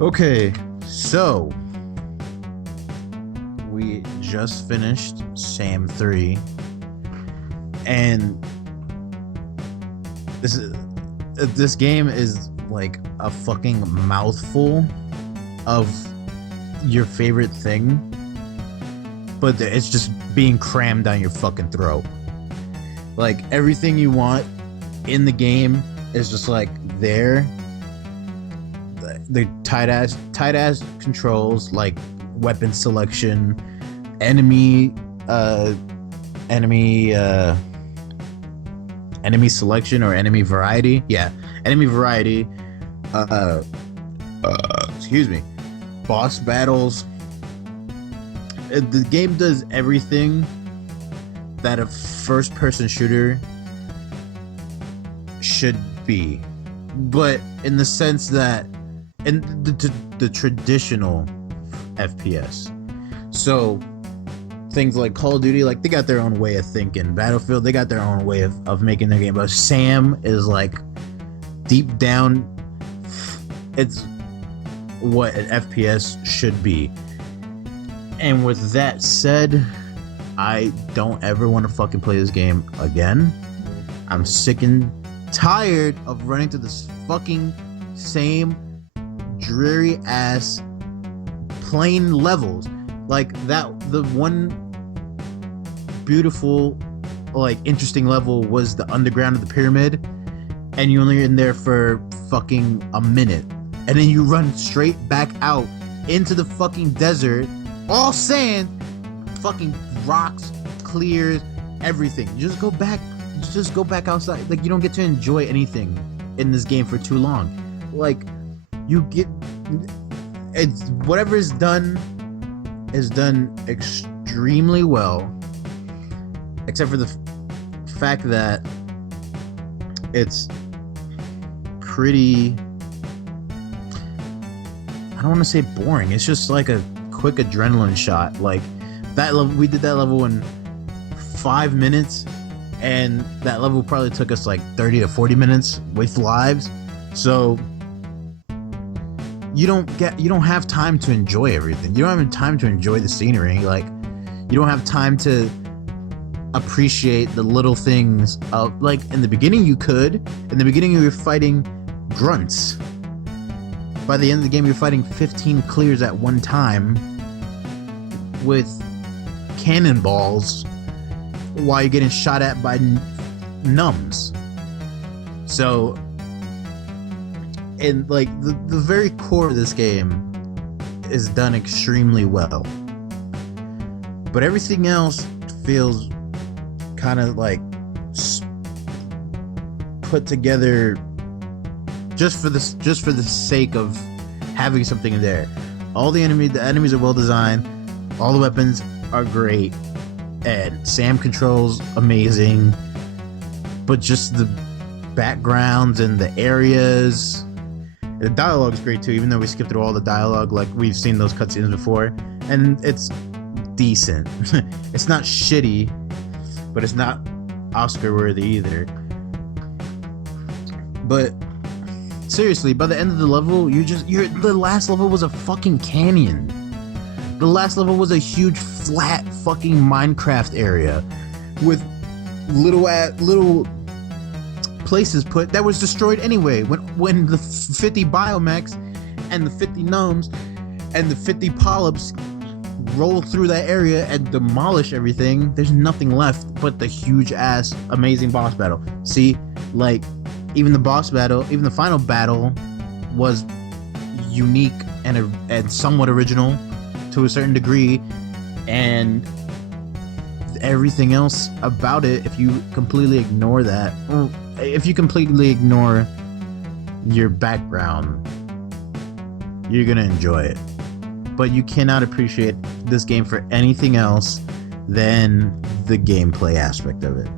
Okay, so we just finished Sam 3, and this game is like a fucking mouthful of your favorite thing, but it's just being crammed down your fucking throat. Like everything you want in the game is just like there. The tight ass controls, like weapon selection, enemy enemy enemy selection or enemy variety. Yeah, enemy variety. Excuse me. Boss battles. The game does everything that a first-person shooter should be, but in the sense that in the traditional FPS. So things like Call of Duty, like they got their own way of thinking. Battlefield, they got their own way of making their game. But Sam is like deep down, it's what an FPS should be. And with that said, I don't ever want to fucking play this game again. I'm sick and tired of running through this fucking same dreary ass plain levels. Like that, the one beautiful, like interesting level was the underground of the pyramid, and you only in there for fucking a minute, and then you run straight back out into the fucking desert, all sand, fucking rocks, clears, everything. You just go back outside. Like you don't get to enjoy anything in this game for too long. Like you get, it's whatever is done extremely well, except for the fact that it's pretty, I don't want to say boring. It's just like a quick adrenaline shot. Like that level, we did that level in 5 minutes, and that level probably took us like 30 to 40 minutes with lives. So you don't have time to enjoy everything. You don't have time to enjoy the scenery. Like you don't have time to appreciate the little things of, like, in the beginning you could. In the beginning you were fighting grunts. By the end of the game you're fighting 15 clears at one time with cannonballs while you're getting shot at by numbs. So, and like the very core of this game is done extremely well, but everything else feels kind of like put together just for the sake of having something in there. All the enemies are well designed, all the weapons are great, and Sam controls amazing, but just the backgrounds and the areas. The dialogue is great too, even though we skipped through all the dialogue. Like we've seen those cutscenes before, and it's decent. It's not shitty, but it's not Oscar worthy either. But seriously, by the end of the level, the last level was a fucking canyon. The last level was a huge flat fucking Minecraft area with little places put that was destroyed anyway. When the 50 biomechs and the 50 gnomes and the 50 polyps roll through that area and demolish everything, there's nothing left but the huge ass amazing boss battle. See, like even the boss battle, even the final battle was unique and somewhat original to a certain degree, and everything else about it, if you completely ignore that, or if you completely ignore your background, you're gonna enjoy it. But you cannot appreciate this game for anything else than the gameplay aspect of it.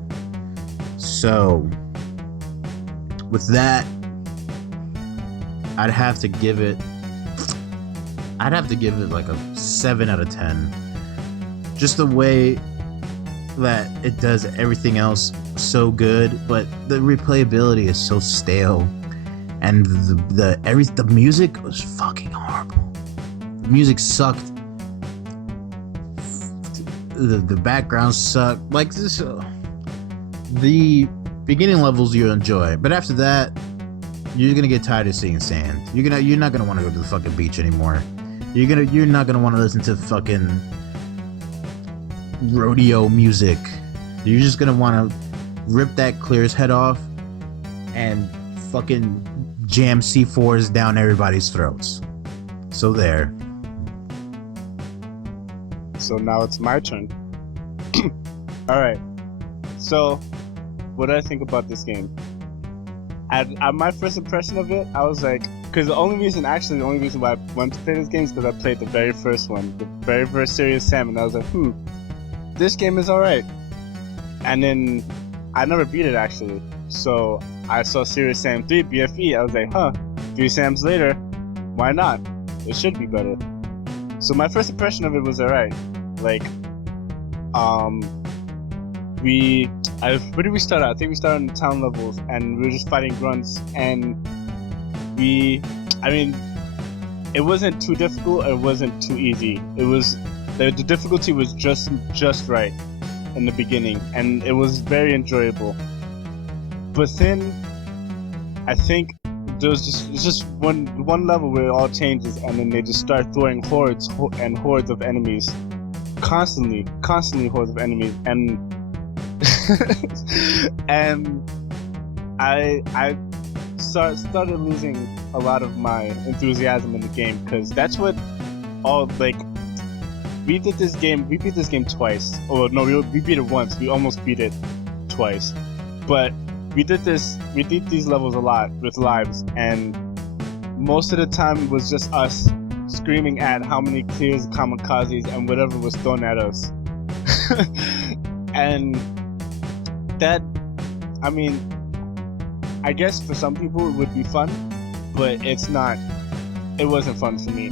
So with that, I'd have to give it like a 7 out of 10. Just the way that it does everything else so good, but the replayability is so stale. and the music was fucking horrible. The music sucked. The background sucked. Like this, the beginning levels you enjoy, but after that, you're gonna get tired of seeing sand. You're not gonna want to go to the fucking beach anymore. You're not gonna want to listen to fucking rodeo music. You're just gonna want to rip that Clear's head off and fucking jam C4s down everybody's throats. So there. So now it's my turn. All right. So, what do I think about this game? At my first impression of it, I was like, because the only reason why I went to play this game is because I played the very first one, the very first Serious Sam, and I was like, this game is alright. And then I never beat it actually. So I saw Serious Sam 3 BFE. I was like, 3 Sams later, why not? It should be better. So my first impression of it was alright. Like, where did we start out? I think we started in the town levels, and we were just fighting grunts, and it wasn't too difficult, it wasn't too easy. It was, the difficulty was just right in the beginning, and it was very enjoyable. But then, I think there was just one level where it all changes, and then they just start throwing hordes of enemies. Constantly hordes of enemies, and and I started losing a lot of my enthusiasm in the game, because that's what we beat this game twice. Oh no, we beat it once. We almost beat it twice, but we did these levels a lot with lives, and most of the time it was just us screaming at how many clears, kamikazes, and whatever was thrown at us. And that, I guess for some people it would be fun, but it's not. It wasn't fun for me.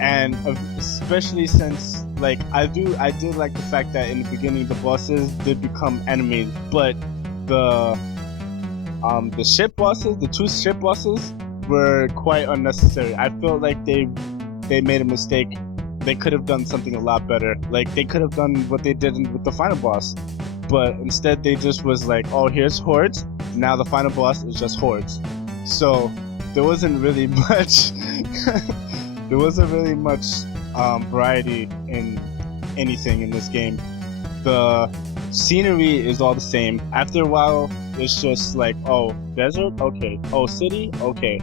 And especially since, I did like the fact that in the beginning the bosses did become enemies, but the ship bosses, the 2 ship bosses, were quite unnecessary. I felt like they made a mistake. They could have done something a lot better. Like, they could have done what they did with the final boss, but instead they just was like, oh, here's hordes, now the final boss is just hordes. So there wasn't really much variety in anything in this game. The scenery is all the same. After a while, it's just like, oh, desert, okay, oh, city, okay.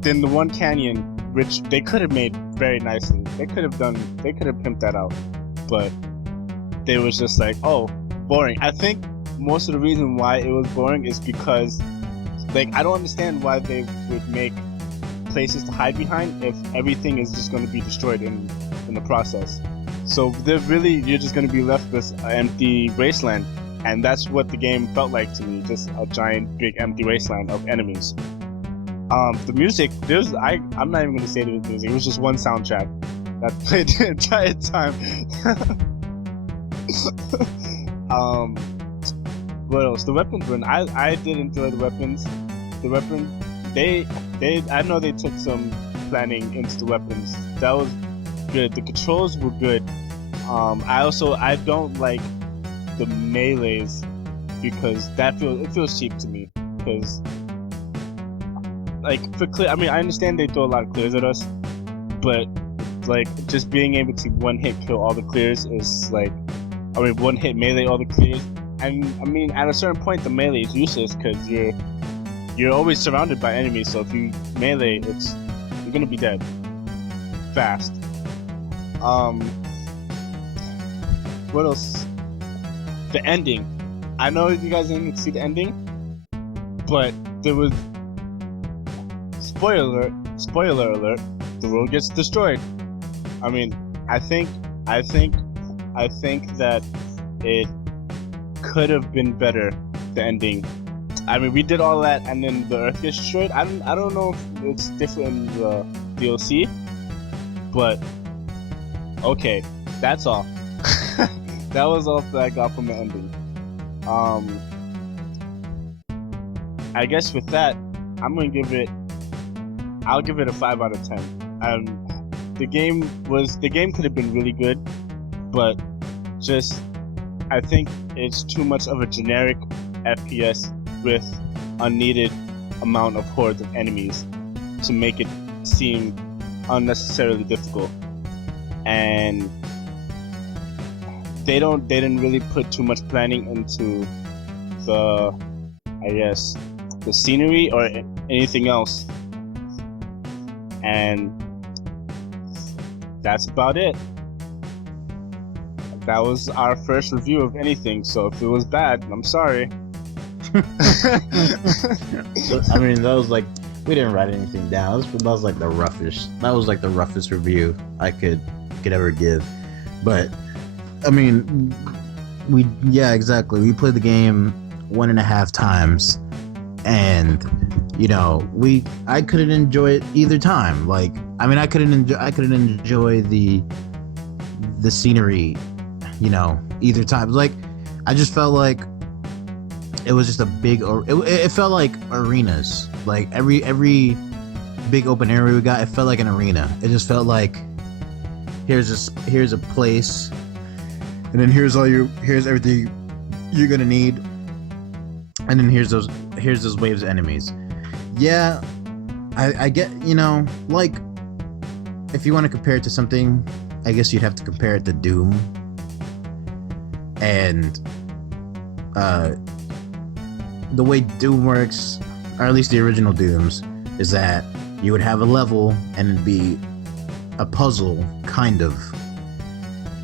Then the one canyon, which they could have made very nicely. They could have pimped that out, but they was just like, oh, boring. I think most of the reason why it was boring is because, I don't understand why they would make places to hide behind if everything is just going to be destroyed in the process. So you're just going to be left with an empty wasteland, and that's what the game felt like to me, just a giant, big, empty wasteland of enemies. The music, I'm not even going to say the music, it was just one soundtrack that played the entire time. What else? The weapons were, I did enjoy the weapons. The weapon, I know they took some planning into the weapons. That was good. The controls were good. I don't like the melees, because it feels cheap to me. Because, for clear, I understand they throw a lot of clears at us, but just being able to one hit kill all the clears is one hit melee all the clears. And at a certain point the melee is useless, because you're always surrounded by enemies. So if you melee, you're gonna be dead fast. What else? The ending. I know you guys didn't see the ending, but there was, spoiler alert, the world gets destroyed. I think that it could have been better, the ending. We did all that, and then the Earth gets destroyed. I don't know if it's different in the DLC, but okay, that's all. That was all that I got from the ending. I guess with that, I'm gonna give it. I'll give it a 5 out of 10. The game could have been really good, but just I think it's too much of a generic FPS with unneeded amount of hordes of enemies to make it seem unnecessarily difficult, and they didn't really put too much planning into the the scenery or anything else, and that's about it. That was our first review of anything, so if it was bad, I'm sorry. I mean, that was like, we didn't write anything down. That was like the roughest. That was like the roughest review I could ever give. But I mean, exactly. We played the game 1.5 times, and I couldn't enjoy it either time. Like, I mean, I couldn't enjoy the scenery, either time. Like, I just felt like it was just a big, it felt like arenas. Like every big open area we got, it felt like an arena. It just felt like here's a place, and then here's everything you're gonna need, and then here's those waves of enemies. Yeah, I get, like, if you want to compare it to something, I guess you'd have to compare it to Doom. And the way Doom works, or at least the original Dooms, is that you would have a level and it'd be a puzzle, kind of.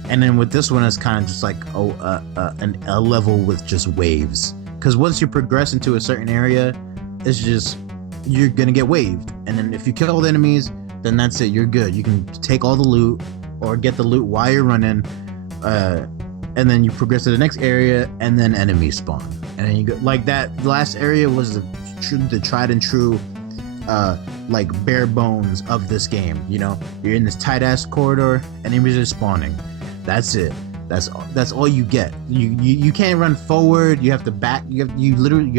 And then with this one, it's kind of just like a level with just waves. Because once you progress into a certain area, it's just, you're gonna get waved. And then if you kill all the enemies, then that's it, you're good. You can take all the loot, or get the loot while you're running, and then you progress to the next area, and then enemies spawn. And then you go, like, that last area was the tried and true, like, bare bones of this game. You're in this tight ass corridor, enemies are spawning. That's it. That's all you get. You can't run forward. You have to you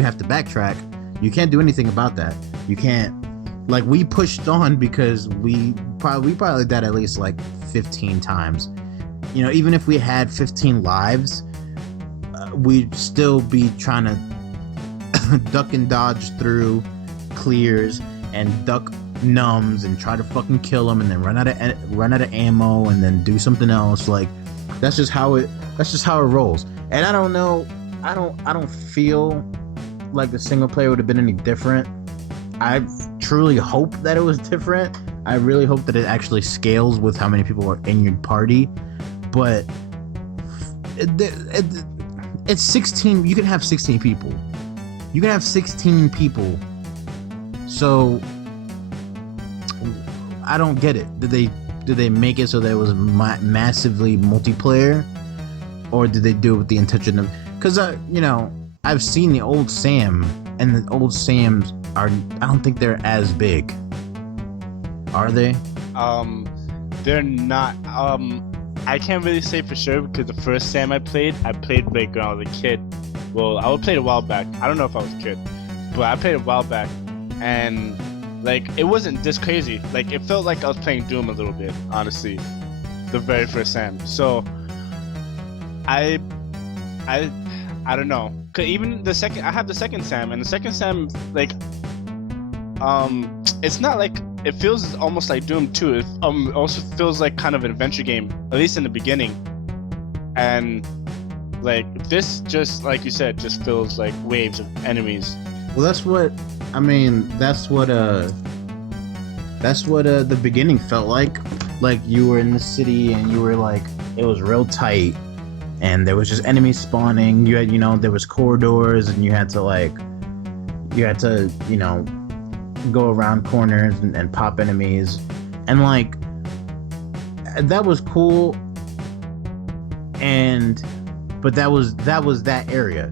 have to backtrack. You can't do anything about that. You can't, like, we pushed on because we probably did that at least like 15 times. Even if we had 15 lives, we'd still be trying to duck and dodge through clears and duck numbs and try to fucking kill them, and then run out of ammo, and then do something else. Like, that's just how it rolls. And I don't know, I don't feel like the single player would have been any different. I truly hope that it was different. I really hope that it actually scales with how many people are in your party. But it's 16. You can have 16 people. So I don't get it. Did they make it so that it was massively multiplayer, or did they do it with the intention of? Because I've seen the old Sam, and the old Sams I don't think they're as big. Are they? They're not. I can't really say for sure, because the first Sam I played like when I was a kid. Well, I played a while back. I don't know if I was a kid, but I played a while back, and like, it wasn't this crazy. Like, it felt like I was playing Doom a little bit, honestly. The very first Sam. So I don't know. 'Cause even I have the second Sam, and the second Sam, like, it's not like, it feels almost like Doom 2. It also feels like kind of an adventure game, at least in the beginning. And like, this, just like you said, just feels like waves of enemies. Well, that's what the beginning felt like. Like, you were in the city, and you were like, it was real tight, and there was just enemies spawning. You had, there was corridors, and you had to go around corners and pop enemies, and like, that was cool. But that was that area,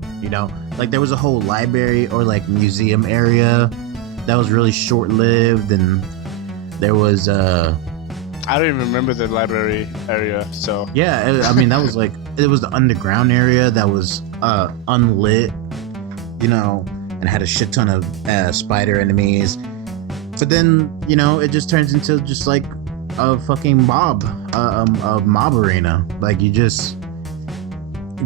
like, there was a whole library or like museum area that was really short-lived, and there was I don't even remember the library area. So yeah, I mean, that was like, it was the underground area that was unlit, and and had a shit ton of spider enemies. But then, you know, it just turns into just like a fucking a mob arena. Like you just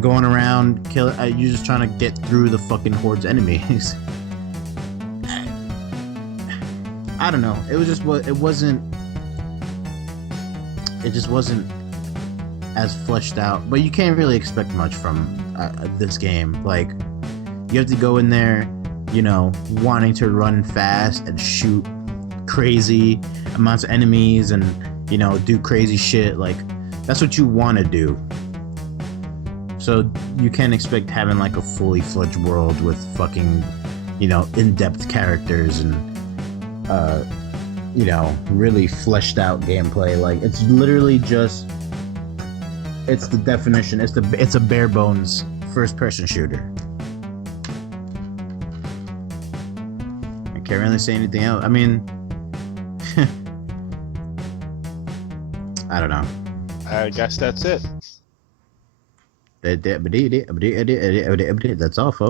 going around you're just trying to get through the fucking horde's enemies. I don't know. It was just what it wasn't. It just wasn't as fleshed out. But you can't really expect much from this game. Like you have to go in there, you know, wanting to run fast and shoot crazy amounts of enemies and, you know, do crazy shit. Like that's what you want to do. So you can't expect having like a fully fledged world with fucking, you know, in-depth characters and you know, really fleshed out gameplay. Like it's literally just, it's the definition. It's a bare bones first person shooter. I can't really say anything else. I mean, I don't know. I guess that's it. That's all, folks.